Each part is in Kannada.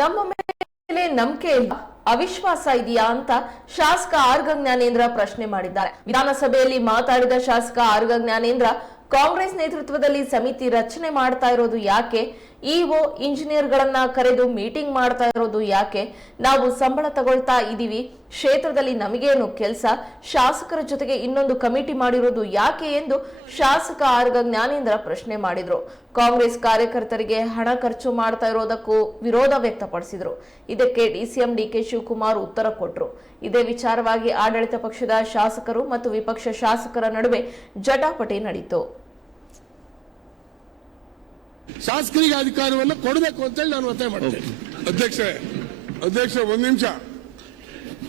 ನಮ್ಮ ಮೇಲೆ ನಂಬಿಕೆ ಇಲ್ಲ, ಅವಿಶ್ವಾಸ ಇದೆಯಾ ಅಂತ ಶಾಸಕ ಆರ್ಗ ಜ್ಞಾನೇಂದ್ರ ಪ್ರಶ್ನೆ ಮಾಡಿದ್ದಾರೆ. ವಿಧಾನಸಭೆಯಲ್ಲಿ ಮಾತಾಡಿದ ಶಾಸಕ ಆರ್ಗ ಜ್ಞಾನೇಂದ್ರ, ಕಾಂಗ್ರೆಸ್ ನೇತೃತ್ವದಲ್ಲಿ ಸಮಿತಿ ರಚನೆ ಮಾಡ್ತಾ ಇರೋದು ಯಾಕೆ? ಇಒ ಇಂಜಿನಿಯರ್ಗಳನ್ನ ಕರೆದು ಮೀಟಿಂಗ್ ಮಾಡ್ತಾ ಇರೋದು ಯಾಕೆ? ನಾವು ಸಂಬಳ ತಗೊಳ್ತಾ ಇದೀವಿ. ಕ್ಷೇತ್ರದಲ್ಲಿ ನಮಗೇನು ಕೆಲಸ? ಶಾಸಕರ ಜೊತೆಗೆ ಇನ್ನೊಂದು ಕಮಿಟಿ ಮಾಡಿರೋದು ಯಾಕೆ ಎಂದು ಶಾಸಕ ಆರ್ಗ ಜ್ಞಾನೇಂದ್ರ ಪ್ರಶ್ನೆ ಮಾಡಿದ್ರು. ಕಾಂಗ್ರೆಸ್ ಕಾರ್ಯಕರ್ತರಿಗೆ ಹಣ ಖರ್ಚು ಮಾಡ್ತಾ ಇರೋದಕ್ಕೂ ವಿರೋಧ ವ್ಯಕ್ತಪಡಿಸಿದ್ರು. ಇದಕ್ಕೆ ಡಿಸಿಎಂ ಡಿಕೆ ಶಿವಕುಮಾರ್ ಉತ್ತರ ಕೊಟ್ಟರು ಇದೇ ವಿಚಾರವಾಗಿ ಆಡಳಿತ ಪಕ್ಷದ ಶಾಸಕರು ಮತ್ತು ವಿಪಕ್ಷ ಶಾಸಕರ ನಡುವೆ ಜಟಾಪಟಿ ನಡೆಯಿತು ಶಾಸಕರಿಗೆ ಅಧಿಕಾರವನ್ನು ಕೊಡಬೇಕು ಅಂತೇಳಿ ನಾನು ಒತ್ತಾಯ ಮಾಡ್ತೇನೆ. ಅಧ್ಯಕ್ಷ ಅಧ್ಯಕ್ಷ ಒಂದ್ ನಿಮಿಷ.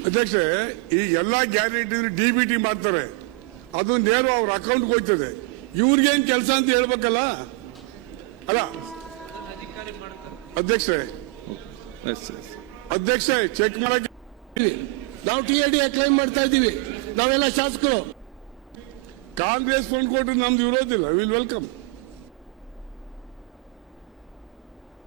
ಅಧ್ಯಕ್ಷ ಈ ಎಲ್ಲಾ ಗ್ಯಾರಂಟಿ ಡಿ ಬಿ ಟಿ ಮಾಡ್ತಾರೆ. ಅದು ನೇರ ಅವ್ರ ಅಕೌಂಟ್ಗೆ ಹೋಗ್ತದೆ. ಇವ್ರಿಗೇನ್ ಕೆಲಸ ಅಂತ ಹೇಳ್ಬೇಕಲ್ಲ? ಅಲ್ಲ. ಅಧ್ಯಕ್ಷೆ ಅಧ್ಯಕ್ಷ ಚೆಕ್ ಮಾಡಕ್ಕೆ ನಾವು ಟಿ ಎ ಡಿ ಕ್ಲೈಮ್ ಮಾಡ್ತಾ ಇದ್ದೀವಿ. ನಾವೆಲ್ಲ ಶಾಸಕರು. ಕಾಂಗ್ರೆಸ್ ಫಂಡ್ ಕೊಟ್ಟರೆ ನಮ್ದು ಇರೋದಿಲ್ಲ. ವಿಲ್ ವೆಲ್ಕಮ್ ನೀವು ಇದ್ದೀರಾ? ಅವಾಗ ಅವರು ಅದು ಮಾತಾಡ್ತಾರೆ ಈಗ. ಅದನ್ನು ಮತ್ತೆ repeat ಮಾಡ್ತಾ ಇದ್ದಾರೆ. ಮಾತಾಡಿದ್ದಾರೆ ಅವರು. ತಾವು ಪ್ರಶ್ನೆ ಆಯ್ತಲ್ಲ? ಆಯ್ತು ಕೂತ್ಕೊ, ಕೂತ್ಕೊ. ಚಲೋ,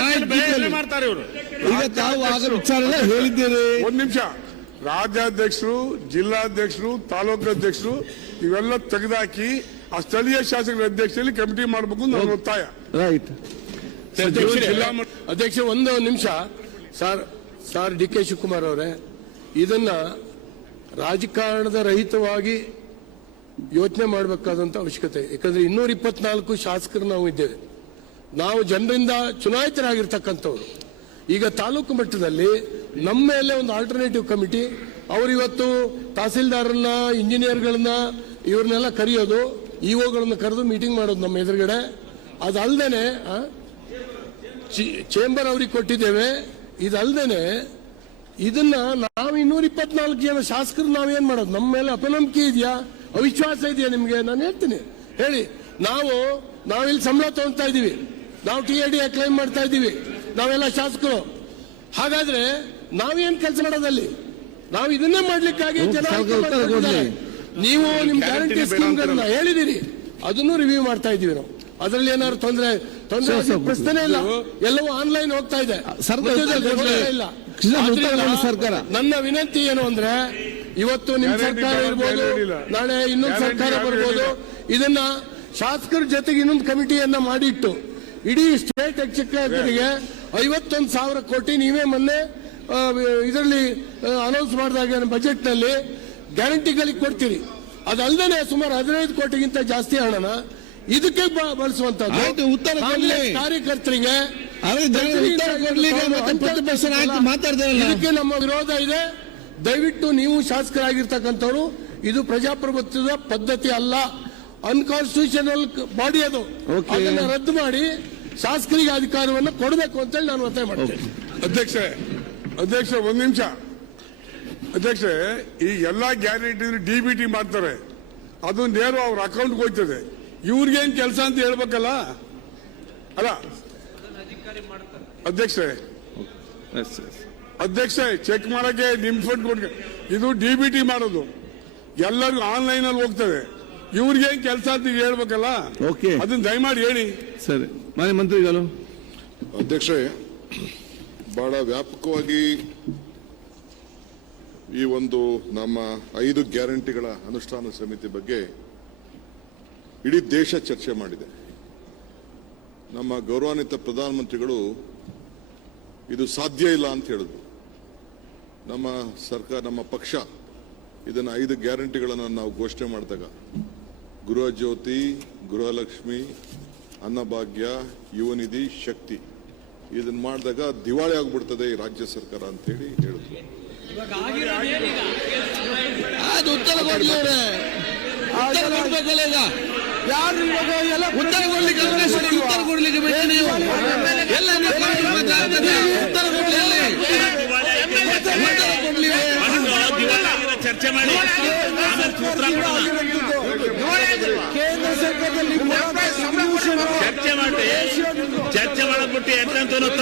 ಆಯ್ತು, ಇವರು. ಈಗ ತಾವು ಆಗ ವಿಚಾರ ಎಲ್ಲ ಹೇಳಿದ್ದೀರಿ. ಒಂದ್ ನಿಮಿಷ. ರಾಜ್ಯಾಧ್ಯಕ್ಷರು ಜಿಲ್ಲಾಧ್ಯಕ್ಷರು ತಾಲೂಕು ಅಧ್ಯಕ್ಷರು ಇವೆಲ್ಲ ತೆಗೆದಾಕಿ ಆ ಸ್ಥಳೀಯ ಶಾಸಕರ ಅಧ್ಯಕ್ಷರಲ್ಲಿ ಕಮಿಟಿ ಮಾಡಬೇಕು ಅಂತ ನನ್ನ ಒತ್ತಾಯ. ರೈಟ್ ಅಧ್ಯಕ್ಷ ಒಂದು ನಿಮಿಷ. Sir sir D K Shivakumar ಅವರೇ ಇದನ್ನ ರಾಜಕಾರಣದ ರಹಿತವಾಗಿ ಯೋಚನೆ ಮಾಡಬೇಕಾದಂತ ಅವಶ್ಯಕತೆ. ಯಾಕಂದ್ರೆ ಇನ್ನೂರ ಇಪ್ಪತ್ನಾಲ್ಕು ಶಾಸಕರು ನಾವು ಇದ್ದೇವೆ. ನಾವು ಜನರಿಂದ ಚುನಾಯಿತರಾಗಿರ್ತಕ್ಕಂಥವ್ರು. ಈಗ ತಾಲೂಕು ಮಟ್ಟದಲ್ಲಿ ನಮ್ಮ ಮೇಲೆ ಒಂದು ಆಲ್ಟರ್ನೇಟಿವ್ ಕಮಿಟಿ ಅವರು ಇವತ್ತು ತಹಸೀಲ್ದಾರನ್ನ ಇಂಜಿನಿಯರ್ಗಳನ್ನ ಇವ್ರನ್ನೆಲ್ಲ ಕರೆಯೋದು ಇಒಗಳನ್ನ ಕರೆದು ಮೀಟಿಂಗ್ ಮಾಡೋದು ನಮ್ಮ ಎದುರುಗಡೆ. ಅದಲ್ದೇನೆ ಚೇಂಬರ್ ಅವ್ರಿಗೆ ಕೊಟ್ಟಿದ್ದೇವೆ. ಇದಲ್ದೇನೆ ಇದನ್ನ ನಾವು ಇನ್ನೂರ ಇಪ್ಪತ್ನಾಲ್ಕು ಜನ ಶಾಸಕರು ನಾವೇನ್ ಮಾಡೋದು? ನಮ್ಮ ಮೇಲೆ ಅಪನಂಬಿಕೆ ಇದೆಯಾ? ಅವಿಶ್ವಾಸ ಇದೆಯಾ ನಿಮ್ಗೆ? ನಾನು ಹೇಳ್ತೀನಿ. ಹೇಳಿ. ನಾವು ನಾವಿಲ್ಲಿ ಸಂಬಳ ತಗೊತಾ ಇದೀವಿ ನಾವು ಟಿ ಎ ಡಿ ಕ್ಲೈಮ್ ಮಾಡ್ತಾ ಇದ್ದೀವಿ. ನಾವೆಲ್ಲ ಶಾಸಕರು. ಹಾಗಾದ್ರೆ ನಾವೇನ್ ಕೆಲಸ ಮಾಡೋದಲ್ಲಿ? ನಾವು ಇದನ್ನೇ ಮಾಡ್ಲಿಕ್ಕಾಗಿ ಜನ. ನೀವು ನಿಮ್ ಗ್ಯಾರಂಟಿ ಸ್ಕೀಮ್ಗಳನ್ನ ಹೇಳಿದಿರಿ. ಅದನ್ನು ರಿವ್ಯೂ ಮಾಡ್ತಾ ಇದೀವಿ ನಾವು. ಅದರಲ್ಲಿ ಏನಾದ್ರು ತೊಂದರೆ ತೊಂದರೆ ಪ್ರಶ್ನೆ ಇಲ್ಲ. ಎಲ್ಲವೂ ಆನ್ಲೈನ್ ಹೋಗ್ತಾ ಇದೆ. ಸರ್ಕಾರ. ನನ್ನ ವಿನಂತಿ ಏನು ಅಂದ್ರೆ ಇವತ್ತು ನಿಮ್ ಸರ್ಕಾರ ಇರ್ಬೋದು ನಾಳೆ ಇನ್ನೊಂದು ಸರ್ಕಾರ ಬರ್ಬೋದು. ಇದನ್ನ ಶಾಸಕರ ಜೊತೆಗೆ ಇನ್ನೊಂದು ಕಮಿಟಿಯನ್ನ ಮಾಡಿಟ್ಟು ಇಡೀ ಸ್ಟೇಟ್ ಎಕ್ಸಿಕ್ಯೂಟಿವ್ಗೆ ಐವತ್ತೊಂದು ಸಾವಿರ ಕೋಟಿ ನೀವೇ ಮೊನ್ನೆ ಇದರಲ್ಲಿ ಅನೌನ್ಸ್ ಮಾಡಿದಾಗ ಬಜೆಟ್ನಲ್ಲಿ ಗ್ಯಾರಂಟಿಗಳಿಗೆ ಕೊಡ್ತೀರಿ. ಅದಲ್ದೇನೆ ಸುಮಾರು ಹದಿನೈದು ಕೋಟಿಗಿಂತ ಜಾಸ್ತಿ ಹಣನ ಇದಕ್ಕೆ ಬಳಸುವಂತದ್ದು. ಆಯ್ತು, ಉತ್ತರ ಕೊಡ್ಲಿ. ಕಾರ್ಯಕರ್ತರಿಗೆ ಉತ್ತರ ಕೊಡ್ಲಿ ಈಗ ಮತ್ತೆ ಪ್ರತಿಪಕ್ಷ ನಾಯಕ ಮಾತಾಡ್ತಾರಲ್ಲ ಇದಕ್ಕೆ ನಮ್ಮ ವಿರೋಧ ಇದೆ. ದಯವಿಟ್ಟು ನೀವು ಶಾಸಕರಾಗಿರ್ತಕ್ಕಂಥವ್ರು ಇದು ಪ್ರಜಾಪ್ರಭುತ್ವದ ಪದ್ಧತಿ ಅಲ್ಲ. ಅನ್ಕಾನ್ಸ್ಟಿಟ್ಯೂಷನಲ್ ಬಾಡಿ ಅದು. ಅದನ್ನ ರದ್ದು ಮಾಡಿ ಶಾಸಕರಿಗೆ ಅಧಿಕಾರವನ್ನು ಕೊಡಬೇಕು ಅಂತೇಳಿ ನಾನು ಒತ್ತಾಯ ಮಾಡ್ತೇನೆ. ಅಧ್ಯಕ್ಷ ಅಧ್ಯಕ್ಷ ಒಂದ್ ನಿಮಿಷ. ಅಧ್ಯಕ್ಷ ಈ ಎಲ್ಲಾ ಗ್ಯಾರಂಟಿ ಡಿ ಬಿ ಟಿ ಮಾಡ್ತಾರೆ. ಅದು ನೇರ ಅವ್ರ ಅಕೌಂಟ್ಗೆ ಹೋಗ್ತದೆ. ಇವ್ರಿಗೇನ್ ಕೆಲಸ ಅಂತ ಹೇಳ್ಬೇಕಲ್ಲ? ಅಲ್ಲ ಅಧ್ಯಕ್ಷರೇ. ಅಧ್ಯಕ್ಷ ಚೆಕ್ ಮಾಡಕ್ಕೆ ನಿಮ್ ಫಂಡ್ ಕೊಡ್ಕೆ ಇದು ಡಿ ಬಿ ಟಿ ಮಾಡೋದು. ಎಲ್ಲರಿಗೂ ಆನ್ಲೈನ್ ಅಲ್ಲಿ ಹೋಗ್ತದೆ ಇವ್ರಿಗೇನ್ ಕೆಲಸ ಅಂತ ಹೇಳ್ಬೇಕಲ್ಲ? ಓಕೆ ಅದನ್ನ ದಯಮಾಡಿ ಹೇಳಿ. ಸರಿ. ಮಾನ್ಯ ಮಂತ್ರಿಗಳು. ಅಧ್ಯಕ್ಷರೇ ಬಹಳ ವ್ಯಾಪಕವಾಗಿ ಈ ಒಂದು ನಮ್ಮ ಐದು ಗ್ಯಾರಂಟಿಗಳ ಅನುಷ್ಠಾನ ಸಮಿತಿ ಬಗ್ಗೆ ಇಡೀ ದೇಶ ಚರ್ಚೆ ಮಾಡಿದೆ. ನಮ್ಮ ಗೌರವಾನ್ವಿತ ಪ್ರಧಾನಮಂತ್ರಿಗಳು ಇದು ಸಾಧ್ಯ ಇಲ್ಲ ಅಂತ ಹೇಳಿದ್ರು. ನಮ್ಮ ಸರ್ಕಾರ ನಮ್ಮ ಪಕ್ಷ ಇದನ್ನ ಐದು ಗ್ಯಾರಂಟಿಗಳನ್ನು ನಾವು ಘೋಷಣೆ ಮಾಡಿದಾಗ ಗೃಹ ಜ್ಯೋತಿ ಗೃಹಲಕ್ಷ್ಮಿ ಅನ್ನಭಾಗ್ಯ ಯುವ ನಿಧಿ ಶಕ್ತಿ ಇದನ್ನ ಮಾಡಿದಾಗ ದಿವಾಳಿ ಆಗ್ಬಿಡ್ತದೆ ಈ ರಾಜ್ಯ ಸರ್ಕಾರ ಅಂತ ಹೇಳಿ ಹೇಳಿದ್ರು. ಅದು ಉತ್ತರ ಉತ್ತರ ಎಲ್ಲ ಉತ್ತರ ಕೊಡ್ಲಿಕ್ಕೆ ಅವಕಾಶ ಉತ್ತರ ಕೊಡ್ಲಿಕ್ಕೆ ಬೇಕು ನೀವು. ಎಲ್ಲ. ಉತ್ತರ ಕೊಡ್ಲಿ. ಉತ್ತರ ಕೊಡ್ಲಿ ಚರ್ಚೆ ಮಾಡಿ. ಕೇಂದ್ರ ಸರ್ಕಾರದಲ್ಲಿ ಚರ್ಚೆ ಮಾಡಿ ಚರ್ಚೆ ಮಾಡಬಿಟ್ಟು ಎಂಟಂತ